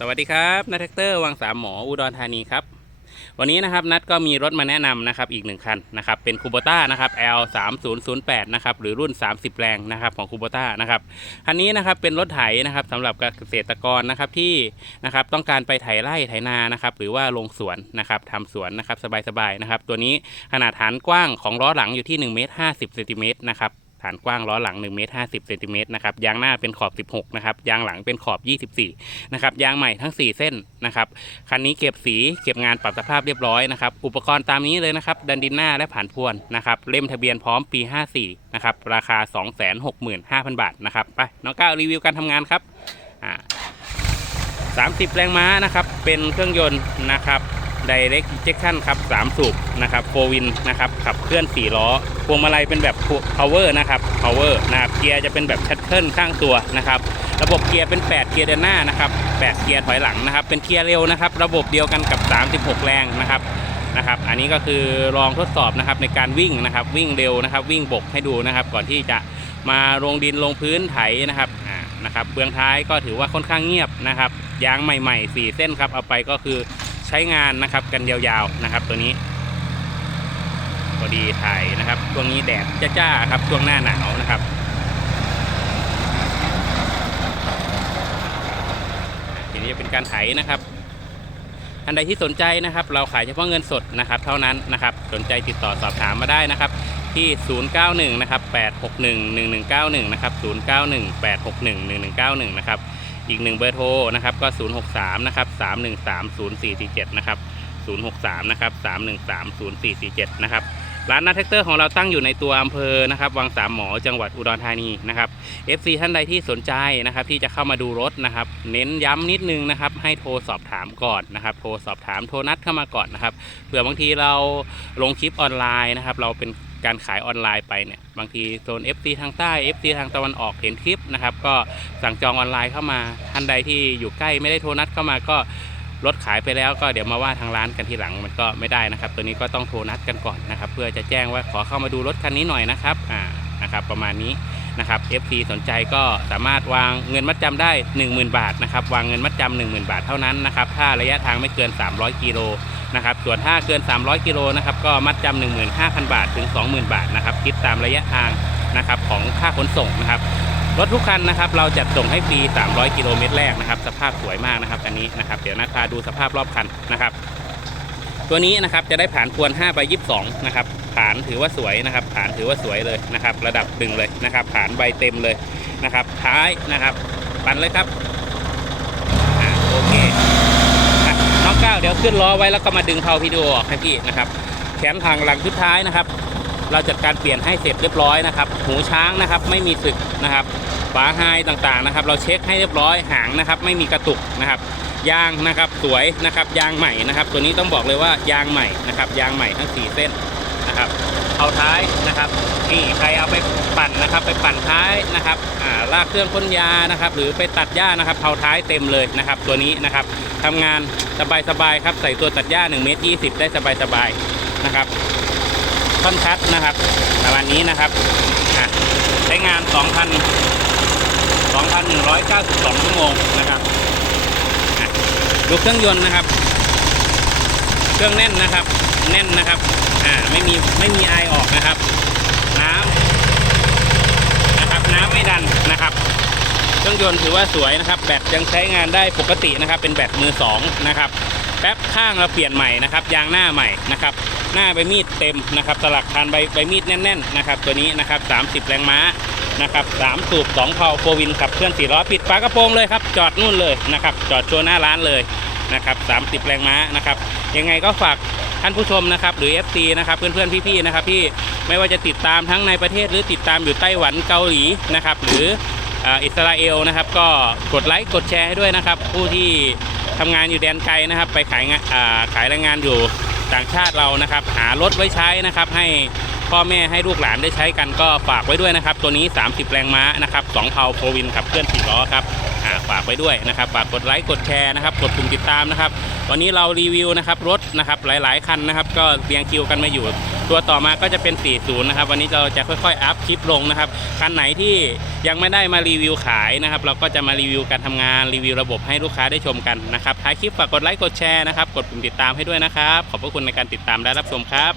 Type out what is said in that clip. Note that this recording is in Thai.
สวัสดีครับนัทแท็กเตอร์วังสามหมออุดรธานีครับ วันนี้นะครับนัทก็มีรถมาแนะนำนะครับอีกหนึ่งคันนะครับเป็นคูโบต้านะครับ L 3 0 0 8นะครับหรือรุ่น 30 แรงนะครับของคูโบต้านะครับคันนี้นะครับเป็นรถไถนะครับสำหรับเกษตรกรนะครับที่นะครับต้องการไปไถไร่ไถนานะครับหรือว่าลงสวนนะครับทำสวนนะครับสบายๆนะครับตัวนี้ขนาดฐานกว้างของล้อหลังอยู่ที่1เมตร50เซนติเมตรนะครับ ฐานกว้างล้อหลัง1เมตร50เซนติเมตรนะครับยางหน้าเป็นขอบ 16 นะครับ ยางหลังเป็นขอบ 24 นะครับ ยางใหม่ทั้ง 4 เส้นนะครับ คันนี้เก็บสีเก็บงานปรับสภาพเรียบร้อยนะครับ อุปกรณ์ตามนี้เลยนะครับ ดันดินหน้าและผ่านพวนนะครับ เล่มทะเบียนพร้อมปี 54 นะครับ ราคา 265,000 บาทนะครับ ไป น้องก้าวรีวิวการทำงานครับอ่า30 แรงม้านะครับ เป็นเครื่องยนต์นะครับ Direct Injection ครับ3สูบนะครับโฟวินนะครับขับเคลื่อน 4 ล้อ พวงมาลัยเป็นแบบ power นะครับ power นะครับเกียร์จะเป็นแบบชัตเทิลข้างตัวนะครับระบบเกียร์เป็น 8 เกียร์เดินหน้านะครับ8เกียร์ถอยหลังนะครับ เป็นเกียร์เร็วนะครับ ระบบเดียวกันกับ 36 แรงนะครับนะครับ อันนี้ก็คือลองทดสอบนะครับในการวิ่งนะครับ วิ่งเร็วนะครับ วิ่งบกให้ดูนะครับ ก่อนที่จะมาลงดินลงพื้นไถนะครับนะครับเบื้องท้ายก็ถือว่าค่อนข้างเงียบนะครับยางใหม่ๆ4เส้นครับเอาไปก็คือ ใช้งานนะครับกันยาวๆนะครับ ตัวนี้พอดีถ่ายนะครับช่วงนี้แดดจ้าๆครับช่วงหน้าหนาวนะครับ ทีนี้เป็นการไถนะครับท่านใดที่สนใจนะครับ เราขายเฉพาะเงินสดนะครับ เท่านั้นนะครับ สนใจติดต่อสอบถามมาได้นะครับ ที่ 091 นะครับ 861 1191 นะครับ 091 861 1191 นะครับ อีกหนึ่งเบอร์โทรนะครับก็ 063นะครับ313 0447นะครับ063นะครับ313 0447นะครับร้านนัทแท็กเตอร์ของเราตั้งอยู่ในตัวอำเภอนะครับวังสามหมอจังหวัดอุดรธานีนะครับ FC ท่านใดที่สนใจนะครับที่จะเข้ามาดูรถนะครับ เน้นย้ำนิดนึงนะครับ ให้โทรสอบถามก่อนนะครับ โทรสอบถามโทรนัดเข้ามาก่อนนะครับเผื่อบางทีเราลงคลิปออนไลน์นะครับ เราเป็น การขายออนไลน์ไปเนี่ยบางทีโซน FC ทางใต้ FC ทางตะวันออกเห็นคลิปนะครับ ก็สั่งจองออนไลน์เข้ามาท่านใดที่อยู่ใกล้ไม่ได้โทรนัดเข้ามาก็รถขายไปแล้วก็เดี๋ยวมาว่าทางร้านกันทีหลังมันก็ไม่ได้นะครับ ตัวนี้ก็ต้องโทรนัดกันก่อนนะครับ เพื่อจะแจ้งว่าขอเข้ามาดูรถคันนี้หน่อยนะครับอ่านะครับ ประมาณนี้นะครับ FC สนใจก็สามารถวางเงินมัดจำได้ 10,000 บาทนะครับวางเงินมัดจำ10,000 บาทเท่านั้นนะครับถ้าระยะทางไม่เกิน 300 กิโล นะครับส่วนถ้าเกิน 300 กิโลนะครับก็มัดจำ15,000 บาทถึง 20,000 บาทนะครับคิดตามระยะทางนะครับของค่าขนส่งนะครับรถทุกคันนะครับเราจัดส่งให้ฟรี 300 กิโลเมตรแรกนะครับสภาพสวยมากนะครับอันนี้นะครับเดี๋ยวนัดพาดูสภาพรอบคันนะครับ ตัวนี้นะครับจะได้ผ่านพวน5ใบ22นะครับผ่านถือว่าสวยนะครับ ผ่านถือว่าสวยเลยนะครับ ระดับดึงเลยนะครับ ผ่านใบเต็มเลยนะครับท้ายนะครับ ปันเลยครับอะโอเคอะน้องก้าว เดี๋ยวขึ้นล้อไว้แล้วก็มาดึงเพาพี่ดูอออกให้พี่นะครับแขนทางหลังชุดท้ายนะครับ เราจัดการเปลี่ยนให้เสร็จเรียบร้อยนะครับ หูช้างนะครับไม่มีสึกนะครับฝาไฮต่างๆนะครับ เราเช็คให้เรียบร้อยหางนะครับ ไม่มีกระตุกนะครับยางนะครับสวยนะครับยางใหม่นะครับ ตัวนี้ต้องบอกเลยว่ายางใหม่นะครับ ยางใหม่ทั้ง 4 เส้น นะครับ เอาท้ายนะครับนี่ใครเอาไปปั่นนะครับ ไปปั่นท้ายนะครับอ่าลากเครื่องพ่นยานะครับ หรือไปตัดหญ้านะครับเผาท้ายเต็มเลยนะครับ ตัวนี้นะครับทำงานสบายๆครับใส่ตัวตัดหญ้า1เมตร20 ได้สบายๆนะครับท่อนคัดนะครับประมาณนี้นะครับใช้งาน 2,000 2,192 ชั่วโมงนะครับดูเครื่องยนต์นะครับ เครื่องแน่นนะครับ แน่นนะครับ อ่า ไม่มี ไม่มีไอออกนะครับ น้ำนะครับ น้ำไม่ดันนะครับ เครื่องยนต์ถือว่าสวยนะครับ แบตยังใช้งานได้ปกตินะครับ เป็นแบตมือสองนะครับ แป๊บข้างเราเปลี่ยนใหม่นะครับ ยางหน้าใหม่นะครับ หน้าใบมีดเต็มนะครับ สลักคานใบใบมีดแน่น ๆ นะครับ ตัวนี้นะครับ 30 แรงม้านะครับสามสูบสองเพาโฟวินขับเคลื่อนสี่ล้อปิดฝากระโปรงเลยครับ จอดนู่นเลยนะครับ จอดโชว์หน้าร้านเลยนะครับสามสิบแรงม้านะครับ ยังไงก็ฝาก ท่านผู้ชมนะครับหรือ FC นะครับเพื่อนๆพี่ๆนะครับที่ไม่ว่าจะติดตามทั้งในประเทศหรือติดตามอยู่ไต้หวันเกาหลีนะครับหรืออิสราเอลนะครับก็กดไลค์กดแชร์ให้ด้วยนะครับ ผู้ที่ทำงานอยู่แดนไกลนะครับ ไปขายงานขายแรงงานอยู่ต่างชาติเรานะครับ หารถไว้ใช้นะครับให้ พ่อแม่ให้ลูกหลานได้ใช้กันก็ฝากไว้ด้วยนะครับ ตัวนี้ 30 แรงม้านะครับสองเพาโฟวินขับเคลื่อนสี่ล้อครับฝากไว้ด้วยนะครับฝากกดไลค์กดแชร์นะครับกดปุ่มติดตามนะครับ วันนี้เรารีวิวนะครับรถนะครับหลาย ๆ คันนะครับ ก็เรียงคิวกันมาอยู่ ตัวต่อมาก็จะเป็น 40 นะครับ วันนี้เราจะค่อย ๆ อัพคลิปลงนะครับคันไหนที่ยังไม่ได้มารีวิวขายนะครับ เราก็จะมารีวิวการทำงานรีวิวระบบให้ลูกค้าได้ชมกันนะครับท้ายคลิปฝากกดไลค์กดแชร์นะครับกดปุ่มติดตามให้ด้วยนะครับ ขอบพระคุณในการติดตามและรับชมครับ